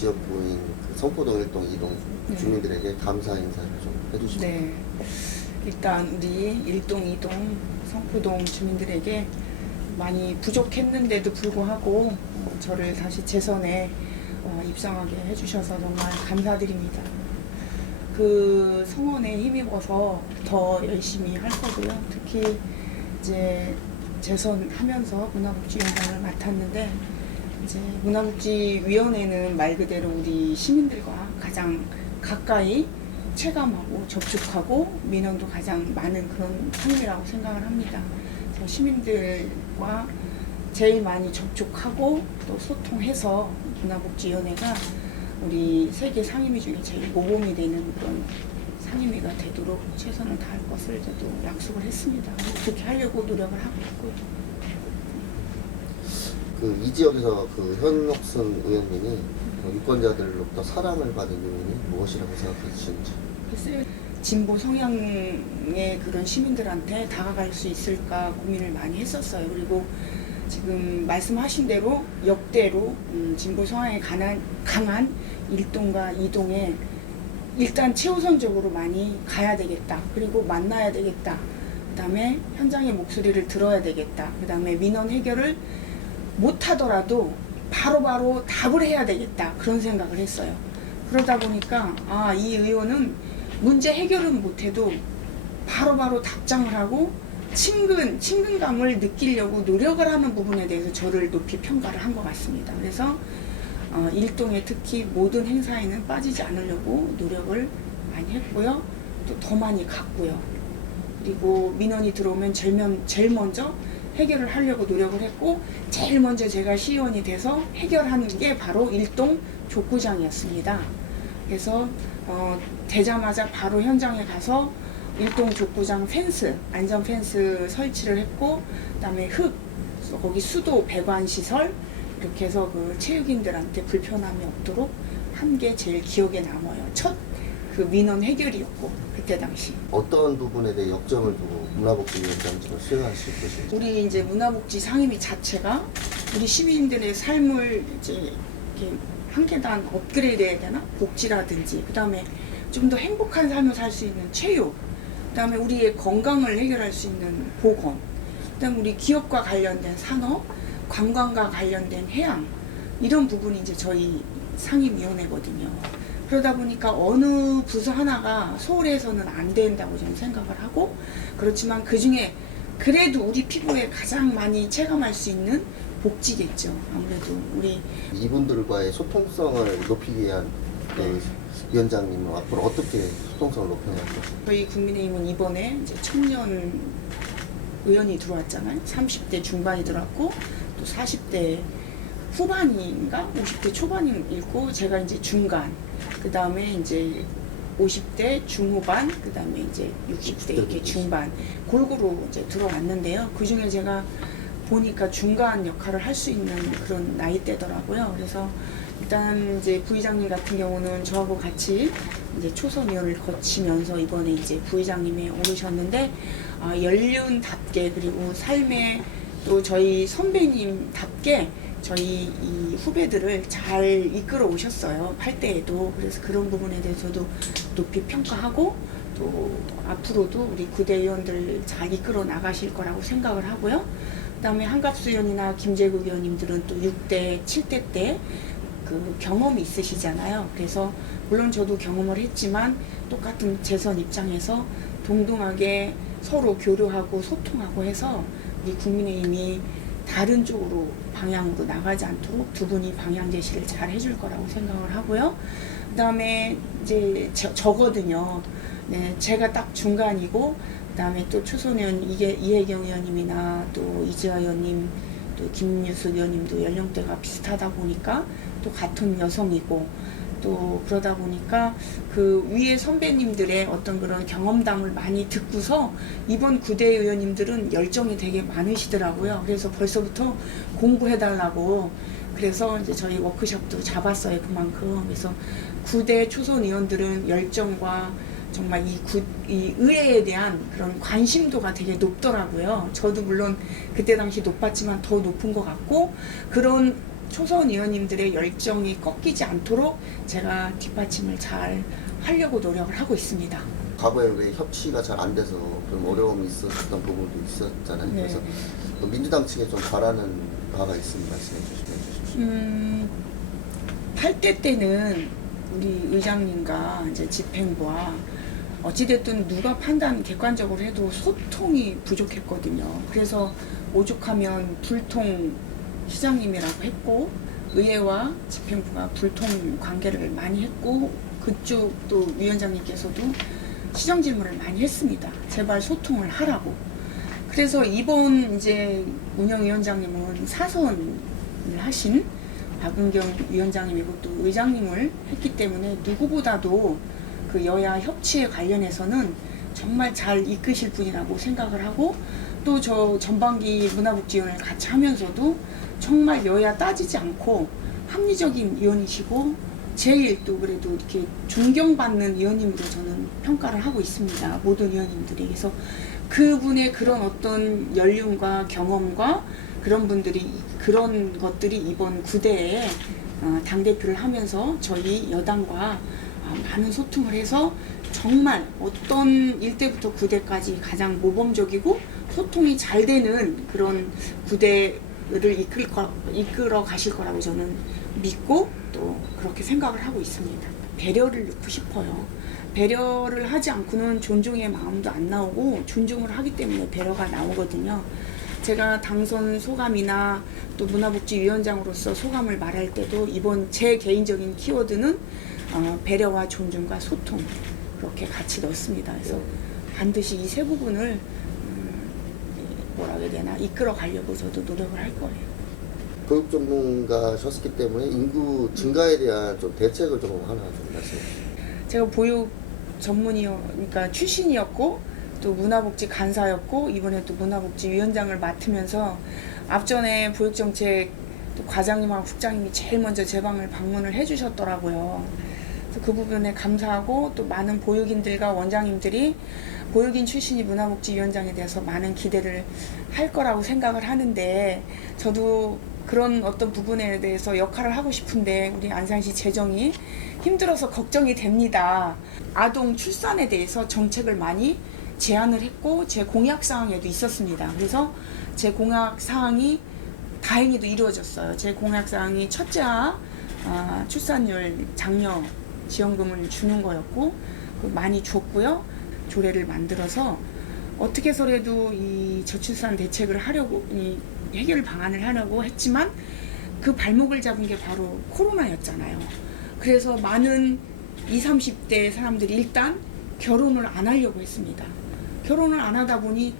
지역구인 그 성포동, 일동, 이동 네. 주민들에게 감사 인사를 좀 해주시고. 네. 일단 우리 일동, 이동, 성포동 주민들에게 많이 부족했는데도 불구하고 저를 다시 재선에 입성하게 해주셔서 정말 감사드립니다. 그 성원에 힘입어서 더 열심히 할 거고요. 특히 이제 재선하면서 문화복지위원장을 맡았는데 이제 문화복지위원회는 말 그대로 우리 시민들과 가장 가까이 체감하고 접촉하고 민원도 가장 많은 그런 상임이라고 생각을 합니다. 그래서 시민들과 제일 많이 접촉하고 또 소통해서 문화복지위원회가 우리 세계 상임위 중에 제일 모범이 되는 그런 상임위가 되도록 최선을 다할 것을 저도 약속을 했습니다. 그렇게 하려고 노력을 하고 있고요. 그 이 지역에서 그 현옥순 의원님이 유권자들로부터 사랑을 받은 요인이 무엇이라고 생각하시는지. 글쎄요, 진보 성향의 그런 시민들한테 다가갈 수 있을까 고민을 많이 했었어요. 그리고 지금 말씀하신 대로 역대로 진보 성향에 강한 일동과 이동에 일단 최우선적으로 많이 가야 되겠다. 그리고 만나야 되겠다. 그 다음에 현장의 목소리를 들어야 되겠다. 그 다음에 민원 해결을 못하더라도 바로바로 답을 해야 되겠다. 그런 생각을 했어요. 그러다 보니까 이 의원은 문제 해결은 못해도 바로바로 답장을 하고 친근감을 느끼려고 노력을 하는 부분에 대해서 저를 높이 평가를 한 것 같습니다. 그래서 일동에 특히 모든 행사에는 빠지지 않으려고 노력을 많이 했고요. 또 더 많이 갔고요. 그리고 민원이 들어오면 제일 먼저 해결을 하려고 노력을 했고 제일 먼저 제가 시의원이 돼서 해결하는 게 바로 일동 족구장이었습니다. 그래서 되자마자 바로 현장에 가서 일동 족구장 펜스, 안전 펜스 설치를 했고 그다음에 거기 수도 배관 시설 이렇게 해서 그 체육인들한테 불편함이 없도록 한 게 제일 기억에 남아요. 첫 그 민원 해결이었고 그때 당시. 어떤 부분에 대해 역점을 두고 문화복지위원장직을 수행하실 것인지. 우리 이제 문화복지 상임위 자체가 우리 시민들의 삶을 이제 이렇게 한 계단 업그레이드해야 되나? 복지라든지 그다음에 좀 더 행복한 삶을 살 수 있는 체육, 그다음에 우리의 건강을 해결할 수 있는 보건, 그다음에 우리 기업과 관련된 산업, 관광과 관련된 해양 이런 부분이 이제 저희 상임위원회거든요. 그러다 보니까 어느 부서 하나가 소홀해서는 안 된다고 저는 생각을 하고 그렇지만 그 중에 그래도 우리 피부에 가장 많이 체감할 수 있는 복지겠죠. 아무래도 우리 이분들과의 소통성을 높이기 위한 그 위원장님은 앞으로 어떻게 소통성을 높여야 할까요? 저희 국민의힘은 이번에 이제 청년 의원이 들어왔잖아요. 30대 중반이 들어왔고 또 40대 후반인가 50대 초반이 있고 제가 이제 중간, 그 다음에 이제 50대 중후반, 그 다음에 이제 60대 이렇게 중반 골고루 이제 들어왔는데요. 그 중에 제가 보니까 중간 역할을 할 수 있는 그런 나이대더라고요. 그래서 일단 이제 부의장님 같은 경우는 저하고 같이 이제 초선위원을 거치면서 이번에 이제 부의장님에 오르셨는데 연륜답게 그리고 삶에 또 저희 선배님답게 저희 이 후배들을 잘 이끌어 오셨어요. 8대에도. 그래서 그런 부분에 대해서도 높이 평가하고 또 앞으로도 우리 구대의원들 잘 이끌어 나가실 거라고 생각을 하고요. 그 다음에 한갑수 의원이나 김재국 의원님들은 또 6대, 7대 때 그 경험이 있으시잖아요. 그래서 물론 저도 경험을 했지만 똑같은 재선 입장에서 동등하게 서로 교류하고 소통하고 해서 우리 국민의힘이 다른 쪽으로 방향으로 나가지 않도록 두 분이 방향 제시를 잘 해줄 거라고 생각을 하고요. 그 다음에 이제 저거든요. 네, 제가 딱 중간이고, 그 다음에 또 초선 의원 이혜경 의원님이나 또 이지아 의원님, 또 김유숙 의원님도 연령대가 비슷하다 보니까 또 같은 여성이고, 또 그러다 보니까 그 위에 선배님들의 어떤 그런 경험담을 많이 듣고서 이번 구대 의원님들은 열정이 되게 많으시더라고요. 그래서 벌써부터 공부해달라고 그래서 이제 저희 워크숍도 잡았어요. 그만큼. 그래서 구대 초선 의원들은 열정과 정말 이 의회에 대한 그런 관심도가 되게 높더라고요. 저도 물론 그때 당시 높았지만 더 높은 것 같고 그런 초선 의원님들의 열정이 꺾이지 않도록 제가 뒷받침을 잘 하려고 노력을 하고 있습니다. 과거에 왜 협치가 잘 안 돼서 좀 어려움이 있었던 부분도 있었잖아요. 네. 그래서 또 민주당 측에 좀 바라는 바가 있으면 말씀해 주시죠. 8대 때는 우리 의장님과 이제 집행부와 어찌됐든 누가 판단 객관적으로 해도 소통이 부족했거든요. 그래서 오죽하면 불통 시장님이라고 했고 의회와 집행부가 불통 관계를 많이 했고 그쪽 또 위원장님께서도 시정 질문을 많이 했습니다. 제발 소통을 하라고. 그래서 이번 이제 운영위원장님은 사선을 하신 박은경 위원장님이고 또 의장님을 했기 때문에 누구보다도 그 여야 협치에 관련해서는 정말 잘 이끄실 분이라고 생각을 하고 또 저 전반기 문화복지위원을 같이 하면서도 정말 여야 따지지 않고 합리적인 위원이시고 제일 또 그래도 이렇게 존경받는 위원님으로 저는 평가를 하고 있습니다. 모든 위원님들이. 그래서 그분의 그런 어떤 연륜과 경험과 그런 것들이 이번 9대에 당대표를 하면서 저희 여당과 많은 소통을 해서 정말 어떤 1대부터 9대까지 가장 모범적이고 소통이 잘 되는 그런 9대를 이끌어 가실 거라고 저는 믿고 또 그렇게 생각을 하고 있습니다. 배려를 넣고 싶어요. 배려를 하지 않고는 존중의 마음도 안 나오고 존중을 하기 때문에 배려가 나오거든요. 제가 당선 소감이나 또 문화복지위원장으로서 소감을 말할 때도 이번 제 개인적인 키워드는 배려와 존중과 소통 그렇게 같이 넣습니다. 그래서 반드시 이 세 부분을 뭐라고 해야 되나 이끌어 가려고 저도 노력을 할 거예요. 교육 전문가셨기 때문에 인구 증가에 대한 좀 대책을 좀 하나 좀 말씀해 주시죠. 제가 보육 그러니까 출신이었고 또 문화복지 간사였고 이번에 또 문화복지위원장을 맡으면서 앞전에 보육정책 또 과장님하고 국장님이 제일 먼저 제 방을 방문을 해주셨더라고요. 그래서 그 부분에 감사하고 또 많은 보육인들과 원장님들이 보육인 출신이 문화복지위원장에 대해서 많은 기대를 할 거라고 생각을 하는데 저도 그런 어떤 부분에 대해서 역할을 하고 싶은데 우리 안산시 재정이 힘들어서 걱정이 됩니다. 아동 출산에 대해서 정책을 많이 제안을 했고 제 공약 사항에도 있었습니다. 그래서 제 공약 사항이 다행히도 이루어졌어요. 제 공약 사항이 첫째와 출산율 장려 지원금을 주는 거였고 많이 줬고요. 조례를 만들어서 어떻게 해서라도 이 저출산 대책을 하려고 이 해결 방안을 하려고 했지만 그 발목을 잡은 게 바로 코로나였잖아요. 그래서 많은 20, 30대 사람들이 일단 결혼을 안 하려고 했습니다. 결혼을 안 하다 보니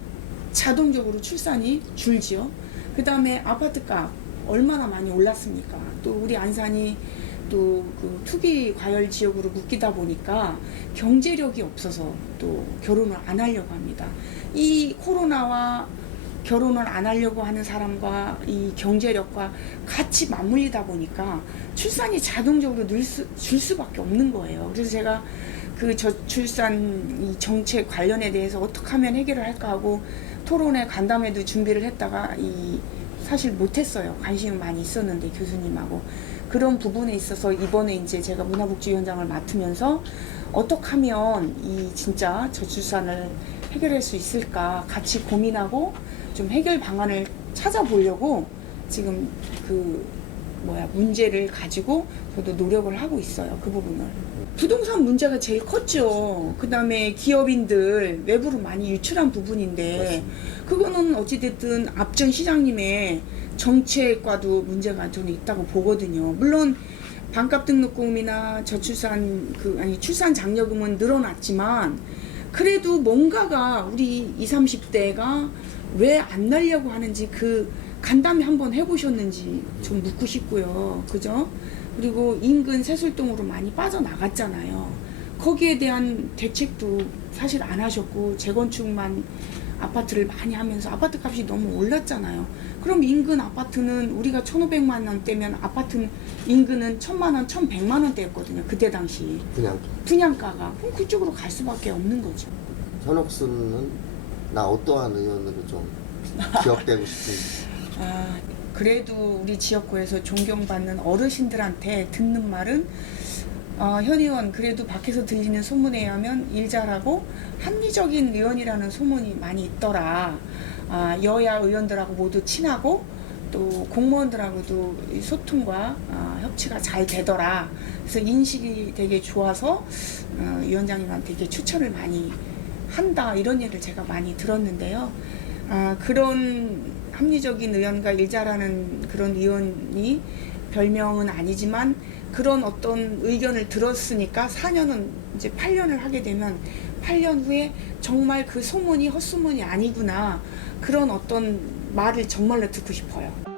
자동적으로 출산이 줄지요. 그 다음에 아파트값 얼마나 많이 올랐습니까? 또 우리 안산이 또 그 투기 과열 지역으로 묶이다 보니까 경제력이 없어서 또 결혼을 안 하려고 합니다. 이 코로나와 결혼을 안 하려고 하는 사람과 이 경제력과 같이 맞물리다 보니까 출산이 자동적으로 줄 수밖에 없는 거예요. 그래서 제가 그 저출산 이 정책 관련에 대해서 어떻게 하면 해결을 할까 하고 토론회 간담회도 준비를 했다가 사실 못했어요. 관심은 많이 있었는데 교수님하고 그런 부분에 있어서 이번에 이제 제가 문화복지위원장을 맡으면서 어떻게 하면 이 진짜 저출산을 해결할 수 있을까 같이 고민하고 좀 해결 방안을 찾아보려고 지금 문제를 가지고 저도 노력을 하고 있어요. 그 부분을. 부동산 문제가 제일 컸죠. 그 다음에 기업인들 외부로 많이 유출한 부분인데 그거는 어찌됐든 앞전 시장님의 정책과도 문제가 저는 있다고 보거든요. 물론 반값 등록금이나 저출산 출산 장려금은 늘어났지만 그래도 뭔가가 우리 20, 30대가 왜 안 날려고 하는지 그 간담회 한번 해보셨는지 좀 묻고 싶고요. 그죠? 그리고 인근 세술동으로 많이 빠져나갔잖아요. 거기에 대한 대책도 사실 안 하셨고 재건축만 아파트를 많이 하면서 아파트 값이 너무 올랐잖아요. 그럼 인근 아파트는 우리가 1,500만 원대면 아파트 인근은 1,000만 원, 1,100만 원대였거든요. 그때 당시. 분양가가. 그럼 그쪽으로 갈 수밖에 없는 거죠. 현옥순은 나 어떠한 의원으로 좀 기억되고 싶은지. 그래도 우리 지역구에서 존경받는 어르신들한테 듣는 말은 현 의원 그래도 밖에서 들리는 소문에 의하면 일 잘하고 합리적인 의원이라는 소문이 많이 있더라. 여야 의원들하고 모두 친하고 또 공무원들하고도 이 소통과 협치가 잘 되더라. 그래서 인식이 되게 좋아서 위원장님한테 이렇게 추천을 많이 한다 이런 얘기를 제가 많이 들었는데요. 그런 합리적인 의원과 일 잘하는 그런 의원이 별명은 아니지만 그런 어떤 의견을 들었으니까 4년은 이제 8년을 하게 되면 8년 후에 정말 그 소문이 헛소문이 아니구나 그런 어떤 말을 정말로 듣고 싶어요.